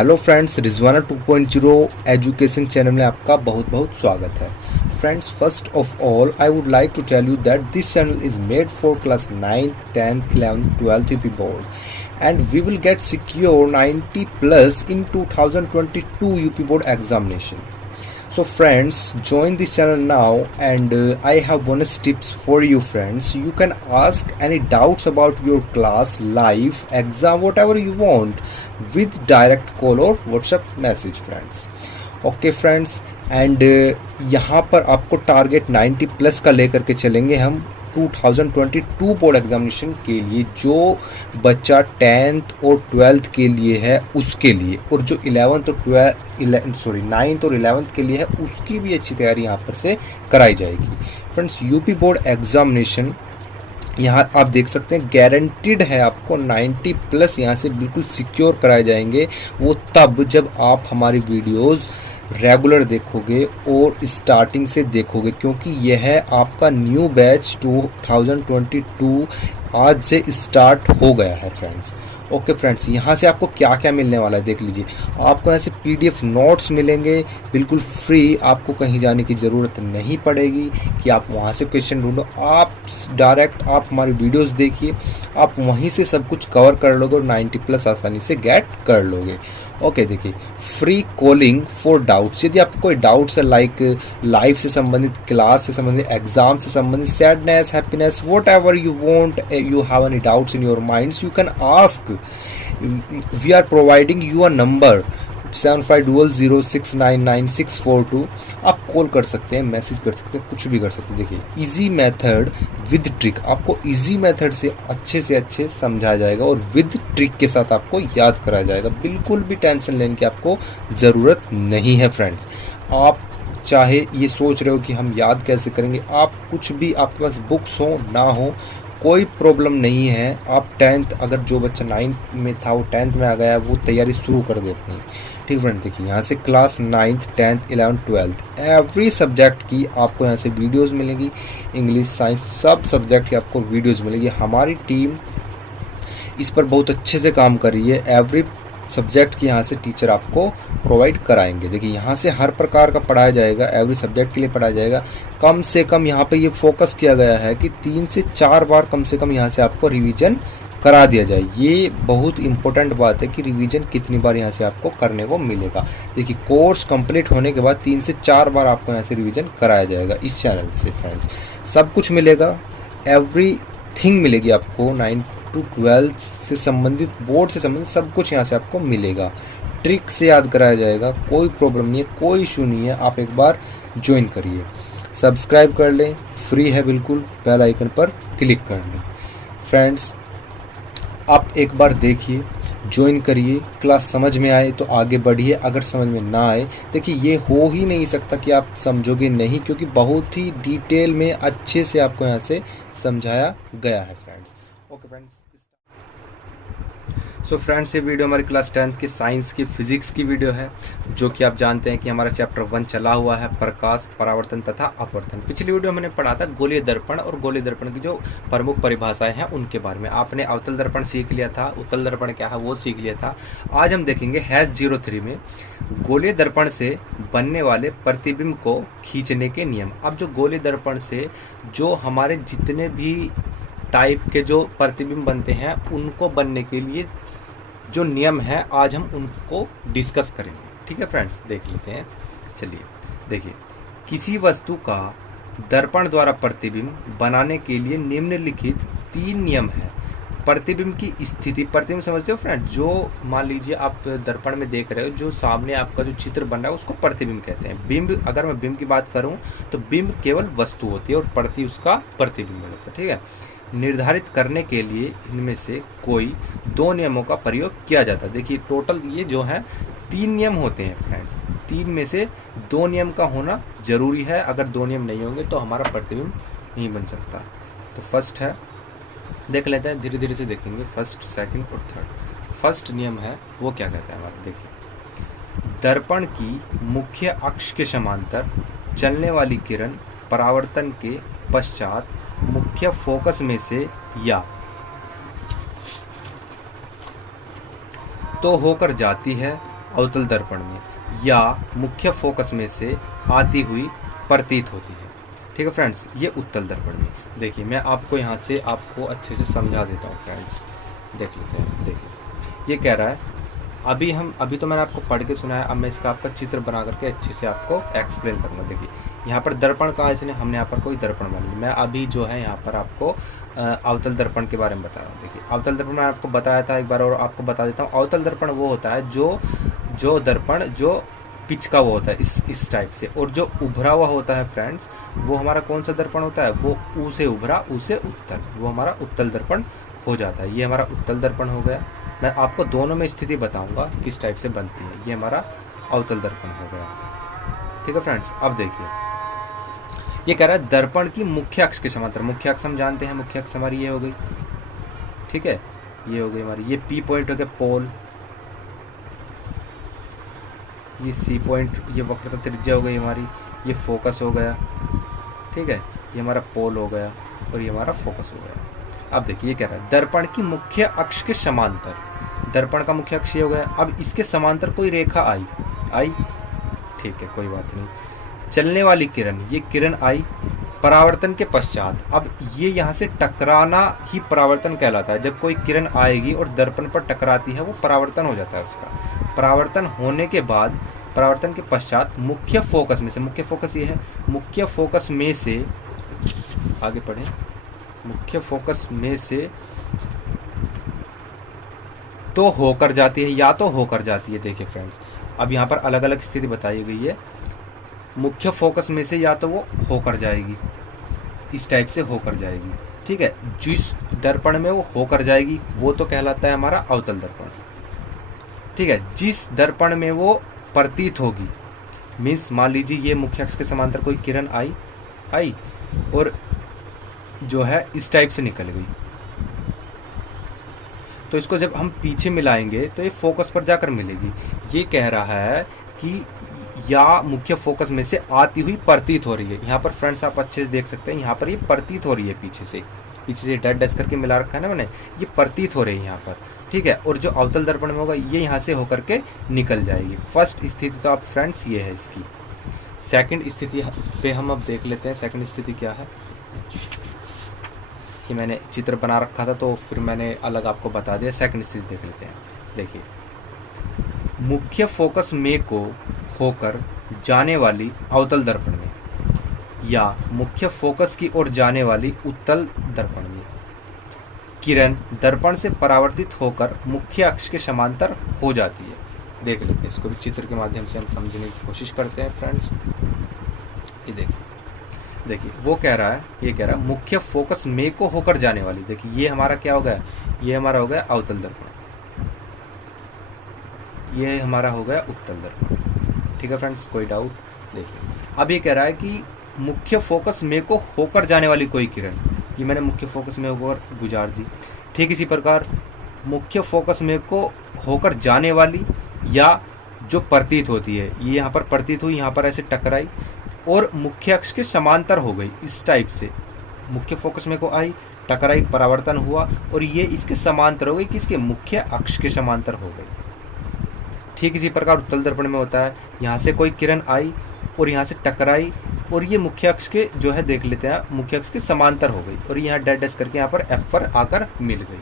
Hello friends, Rizwana 2.0 education channel में आपका बहुत बहुत स्वागत है। Friends, first of all I would like to tell you that this channel is made for class 9th, 10th, 11th, 12th UP board and we will get secure 90 plus in 2022 UP board examination. So friends, join this channel now and I have bonus tips for you friends. You can ask any doubts about your class, live, exam, whatever you want with direct call or WhatsApp message friends. Okay friends, and यहाँ पर आपको target 90 plus का लेकर के चलेंगे हम 2022 board examination के लिए। जो बच्चा 10th और 12th के लिए है उसके लिए, और जो 9th और 11th के लिए है उसकी भी अच्छी तैयारी यहाँ पर से कराई जाएगी। फ्रेंड्स, यूपी बोर्ड एग्जामिनेशन यहाँ आप देख सकते हैं गारंटीड है, आपको 90 प्लस यहाँ से बिल्कुल सिक्योर कराए जाएंगे। वो तब जब आप हमारी वीडियोज़ रेगुलर देखोगे और स्टार्टिंग से देखोगे, क्योंकि यह है आपका न्यू बैच 2022 आज से स्टार्ट हो गया है फ्रेंड्स। ओके फ्रेंड्स, यहाँ से आपको क्या क्या मिलने वाला है देख लीजिए। आपको यहाँ से PDF नोट्स मिलेंगे बिल्कुल फ्री, आपको कहीं जाने की ज़रूरत नहीं पड़ेगी कि आप वहाँ से क्वेश्चन ढूंढो। आप डायरेक्ट आप हमारी वीडियोस देखिए, आप वहीं से सब कुछ कवर कर लोगे और 90 प्लस आसानी से गेट कर लोगे। ओके देखिए, फ्री कॉलिंग फॉर डाउट्स। यदि आपको कोई डाउट्स है लाइक लाइफ से संबंधित, क्लास से संबंधित, एग्जाम से संबंधित, sadness, happiness, whatever you want, you have any doubts in your minds, you can ask. We are providing you a number 7500699642। आप कॉल कर सकते हैं, मैसेज कर सकते हैं, कुछ भी कर सकते हैं। देखिए, इजी मेथड विद ट्रिक, आपको इजी मेथड से अच्छे समझाया जाएगा और विद ट्रिक के साथ आपको याद कराया जाएगा। बिल्कुल भी टेंशन लेने की आपको ज़रूरत नहीं है फ्रेंड्स। आप चाहे ये सोच रहे हो कि हम याद कैसे करेंगे, आप कुछ भी, आपके पास बुक्स हो ना हो कोई प्रॉब्लम नहीं है। आप 10th, अगर जो बच्चा 9th में था वो 10th में आ गया है, वो तैयारी शुरू कर दे अपनी। ठीक फ्रेंड, देखिए यहाँ से class 9th, 10th, 11th, 12th every subject की आपको यहाँ से वीडियोस मिलेगी। इंग्लिश, साइंस, सब सब्जेक्ट की आपको वीडियोस मिलेगी। हमारी टीम इस पर बहुत अच्छे से काम कर रही है। एवरी सब्जेक्ट की यहाँ से टीचर आपको प्रोवाइड कराएंगे। देखिए, यहाँ से हर प्रकार का पढ़ाया जाएगा, एवरी सब्जेक्ट के लिए पढ़ाया जाएगा। कम से कम यहाँ पे ये फोकस किया गया है कि 3 से 4 बार कम से कम यहाँ से आपको रिवीजन करा दिया जाए। ये बहुत इंपॉर्टेंट बात है कि रिवीजन कितनी बार यहाँ से आपको करने को मिलेगा। देखिए, कोर्स कंप्लीट होने के बाद 3 से 4 बार आपको यहाँ से रिवीजन कराया जाएगा इस चैनल से फ्रेंड्स। सब कुछ मिलेगा, एवरीथिंग मिलेगी आपको। 9 to 12 से संबंधित, बोर्ड से संबंधित सब कुछ यहाँ से आपको मिलेगा। ट्रिक से याद कराया जाएगा, कोई प्रॉब्लम नहीं है, कोई इशू नहीं है। आप एक बार ज्वाइन करिए, सब्सक्राइब कर लें, फ्री है बिल्कुल, बेल आइकन पर क्लिक कर लें। फ्रेंड्स, आप एक बार देखिए, ज्वाइन करिए, क्लास समझ में आए तो आगे बढ़िए, अगर समझ में ना आए, देखिए ये हो ही नहीं सकता कि आप समझोगे नहीं, क्योंकि बहुत ही डिटेल में अच्छे से आपको यहाँ से समझाया गया है friends. Okay friends, so friends, ये वीडियो हमारी क्लास 10th की साइंस की फिजिक्स की वीडियो है, जो कि आप जानते हैं कि हमारा चैप्टर 1 चला हुआ है, प्रकाश, परावर्तन तथा अपवर्तन। पिछली वीडियो मैंने पढ़ा था गोलीय दर्पण और गोलीय दर्पण की जो प्रमुख परिभाषाएं हैं उनके बारे में। आपने अवतल दर्पण सीख लिया था, उत्तल दर्पण क्या है वो सीख लिया था। आज हम देखेंगे H03 में गोलीय दर्पण से बनने वाले प्रतिबिंब को खींचने के नियम। अब जो गोलीय दर्पण से जो हमारे जितने भी टाइप के जो प्रतिबिंब बनते हैं, उनको बनने के लिए जो नियम है आज हम उनको डिस्कस करेंगे। ठीक है फ्रेंड्स, देख लेते हैं। चलिए देखिए, किसी वस्तु का दर्पण द्वारा प्रतिबिंब बनाने के लिए निम्नलिखित 3 नियम है। प्रतिबिंब की स्थिति, प्रतिबिंब समझते हो फ्रेंड, जो मान लीजिए आप दर्पण में देख रहे हो, जो सामने आपका जो चित्र बन रहा है उसको प्रतिबिंब कहते हैं। बिंब, अगर मैं बिंब की बात करूं तो बिंब केवल वस्तु होती है और प्रति उसका प्रतिबिंब होता है। ठीक है, निर्धारित करने के लिए इनमें से कोई 2 नियमों का प्रयोग किया जाता है। देखिए, टोटल ये जो है 3 नियम होते हैं फ्रेंड्स। 3 में से 2 नियम का होना जरूरी है। अगर 2 नियम नहीं होंगे तो हमारा प्रतिबिंब नहीं बन सकता। तो फर्स्ट है, देख लेते हैं, धीरे धीरे से देखेंगे। फर्स्ट, सेकंड और थर्ड। फर्स्ट नियम है वो क्या कहता है हमारा, देखिए, दर्पण की मुख्य अक्ष के समांतर चलने वाली किरण परावर्तन के पश्चात मुख्य फोकस में से या तो होकर जाती है अवतल दर्पण में या मुख्य फोकस में से आती हुई प्रतीत होती है। ठीक है फ्रेंड्स, ये उत्तल दर्पण में। देखिए मैं आपको यहाँ से आपको अच्छे से समझा देता हूँ फ्रेंड्स, देख लेते हैं। देखिए ये कह रहा है, अभी तो मैंने आपको पढ़ के सुनाया, अब मैं इसका आपका चित्र बना करके अच्छे से आपको एक्सप्लेन करूँगा। देखिए यहाँ पर दर्पण कहाँ, इसने हमने यहाँ पर कोई दर्पण बना लिया। मैं अभी जो है यहाँ पर आपको अवतल दर्पण के बारे में बता रहा हूँ। देखिए अवतल दर्पण मैं आपको बताया था एक बार और आपको बता देता हूँ। अवतल दर्पण वो होता है जो दर्पण जो पिच का वो होता है इस टाइप से, और जो उभरा हुआ होता है फ्रेंड्स, वो हमारा कौन सा दर्पण होता है, वो ऊ से उभरा, ऊ से उत्तल, वो हमारा उत्तल दर्पण हो जाता है। ये हमारा उत्तल दर्पण हो गया। मैं आपको दोनों में स्थिति बताऊंगा किस टाइप से बनती है। ये हमारा अवतल दर्पण हो गया। ठीक है फ्रेंड्स, अब देखिए ये कह रहा है दर्पण की मुख्य अक्ष के समांतर। मुख्य अक्ष हम जानते हैं, मुख्य अक्ष हमारी ये हो गई। ठीक है, ये हो गई हमारी, ये पी पॉइंट हो गया पोल, ये सी पॉइंट, ये वक्रता त्रिज्या हो गई हमारी, ये फोकस हो गया। ठीक है, ये हमारा पोल हो गया और ये हमारा फोकस हो गया। अब देखिए ये कह रहा है दर्पण की मुख्य अक्ष के समांतर। दर्पण का मुख्य अक्ष ये हो गया। अब इसके समांतर कोई रेखा आई, ठीक है कोई बात नहीं। चलने वाली किरण, ये किरण आई परावर्तन के पश्चात। अब ये यहाँ से टकराना ही परावर्तन कहलाता है। जब कोई किरण आएगी और दर्पण पर टकराती है, वो परावर्तन हो जाता है उसका। परावर्तन होने के बाद, परावर्तन के पश्चात मुख्य फोकस में से, मुख्य फोकस ये है, मुख्य फोकस में से आगे पढ़ें, मुख्य फोकस में से तो होकर जाती है, या तो होकर जाती है। देखिए फ्रेंड्स, अब यहाँ पर अलग अलग स्थिति बताई गई है। मुख्य फोकस में से या तो वो होकर जाएगी, इस टाइप से होकर जाएगी। ठीक है, जिस दर्पण में वो होकर जाएगी वो तो कहलाता है हमारा अवतल दर्पण। ठीक है, जिस दर्पण में वो प्रतीत होगी, मीन्स मान लीजिए ये मुख्य अक्ष के समांतर कोई किरण आई और जो है इस टाइप से निकल गई, तो इसको जब हम पीछे मिलाएंगे तो ये फोकस पर जाकर मिलेगी। ये कह रहा है कि या मुख्य फोकस में से आती हुई प्रतीत हो रही है। यहाँ पर फ्रेंड्स आप अच्छे से देख सकते हैं, यहाँ पर ये प्रतीत हो रही है, पीछे से डैश डैश करके मिला रखा है ना मैंने, ये प्रतीत हो रही है यहाँ पर। ठीक है, और जो अवतल दर्पण में होगा ये यहाँ से होकर के निकल जाएगी। फर्स्ट स्थिति तो आप फ्रेंड्स ये है इसकी। सेकंड स्थिति पे हम अब देख लेते हैं, सेकंड स्थिति क्या है। ये मैंने चित्र बना रखा था तो फिर मैंने अलग आपको बता दिया। सेकंड स्थिति देख लेते हैं। देखिए, मुख्य फोकस में को होकर जाने वाली अवतल दर्पण में या मुख्य फोकस की ओर जाने वाली उत्तल दर्पण में किरण दर्पण से परावर्तित होकर मुख्य अक्ष के समांतर हो जाती है। देख लेते हैं इसको भी चित्र के माध्यम से हम समझने की कोशिश करते हैं फ्रेंड्स। ये देखिए वो कह रहा है, ये कह रहा है मुख्य फोकस में को होकर जाने वाली। देखिए ये हमारा क्या हो गया, ये हमारा हो गया अवतल दर्पण, ये हमारा हो गया उत्तल दर्पण। ठीक है फ्रेंड्स, कोई डाउट? देखिए अब ये कह रहा है कि मुख्य फोकस में को होकर जाने वाली कोई किरण, ये मैंने मुख्य फोकस में होकर गुजार दी। ठीक इसी प्रकार मुख्य फोकस में को होकर जाने वाली या जो प्रतीत होती है, ये यहाँ पर प्रतीत हुई, यहाँ पर ऐसे टकराई और मुख्य अक्ष के समांतर हो गई, इस टाइप से मुख्य फोकस में को आई, टकराई, परावर्तन हुआ और ये इसके समांतर हो गई, किसके, मुख्य अक्ष के समांतर हो गई। ठीक इसी प्रकार उत्तल दर्पण में होता है, यहाँ से कोई किरण आई और यहाँ से टकराई और ये मुख्य अक्ष के जो है देख लेते हैं, मुख्य अक्ष के समांतर हो गई और यहाँ डैश डैश करके यहाँ पर एफ पर आकर मिल गई।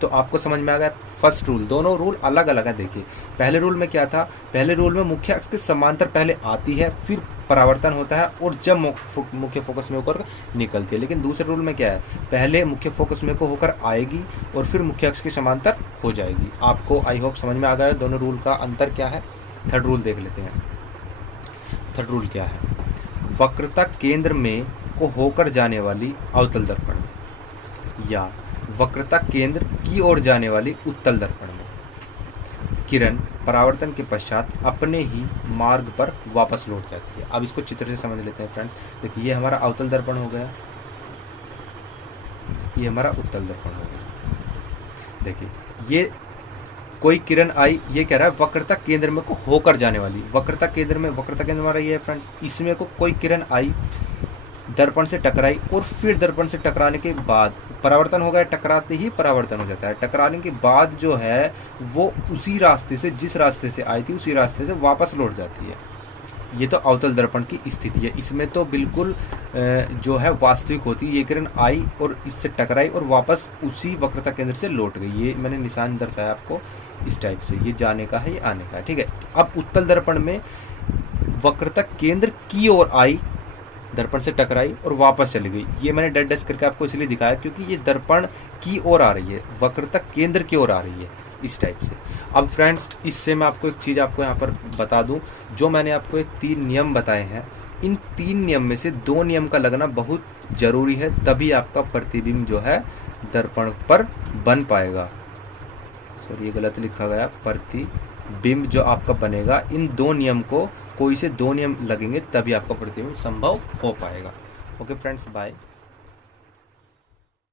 तो आपको समझ में आ गया फर्स्ट रूल। दोनों रूल अलग अलग है। देखिए पहले रूल में क्या था, पहले रूल में मुख्य अक्ष के समांतर पहले आती है, फिर परावर्तन होता है और जब मुख्य फोकस में होकर निकलती है। लेकिन दूसरे रूल में क्या है, पहले मुख्य फोकस में को होकर आएगी और फिर मुख्य अक्ष के समांतर हो जाएगी। आपको आई होप समझ में आ गया दोनों रूल का अंतर क्या है। थर्ड रूल देख लेते हैं। थर्ड रूल क्या है, वक्रता केंद्र में को होकर जाने वाली अवतल दर्पण या वक्रता केंद्र की ओर जाने वाली उत्तल दर्पण में किरण परावर्तन के पश्चात अपने ही मार्ग पर वापस लौट जाती है। अब इसको चित्र से समझ लेते हैं फ्रेंड्स। देखिए ये हमारा अवतल दर्पण हो गया, ये हमारा उत्तल दर्पण हो गया। देखिए ये कोई किरण आई, ये कह रहा है वक्रता केंद्र में को होकर जाने वाली। वक्रता केंद्र में, वक्रता केंद्र हमारा ये है फ्रेंड्स, इसमें को कोई किरण आई दर्पण से टकराई और फिर दर्पण से टकराने के बाद परावर्तन हो गया, टकराते ही परावर्तन हो जाता है। टकराने के बाद जो है वो उसी रास्ते से, जिस रास्ते से आई थी उसी रास्ते से वापस लौट जाती है। ये तो अवतल दर्पण की स्थिति है। इसमें तो बिल्कुल जो है वास्तविक होती है, ये किरण आई और इससे टकराई और वापस उसी वक्रता केंद्र से लौट गई। ये मैंने निशान दर्शाया आपको इस टाइप से, ये जाने का है, ये आने का है, ठीक है। अब उत्तल दर्पण में वक्रता केंद्र की ओर आई, दर्पण से टकराई और वापस चली गई। ये मैंने डेड डैश करके आपको इसलिए दिखाया क्योंकि ये दर्पण की ओर आ रही है, वक्रता केंद्र की ओर आ रही है इस टाइप से। अब फ्रेंड्स, इससे मैं आपको एक चीज़ आपको यहाँ पर बता दूँ, जो मैंने आपको ये 3 नियम बताए हैं, इन 3 नियम में से 2 नियम का लगना बहुत ज़रूरी है, तभी आपका प्रतिबिंब जो है दर्पण पर बन पाएगा। सॉरी, ये गलत लिखा गया, प्रतिबिंब जो आपका बनेगा, इन 2 नियम को, कोई से 2 नियम लगेंगे तभी आपका प्रतिबिंब संभव हो पाएगा। Okay friends, bye.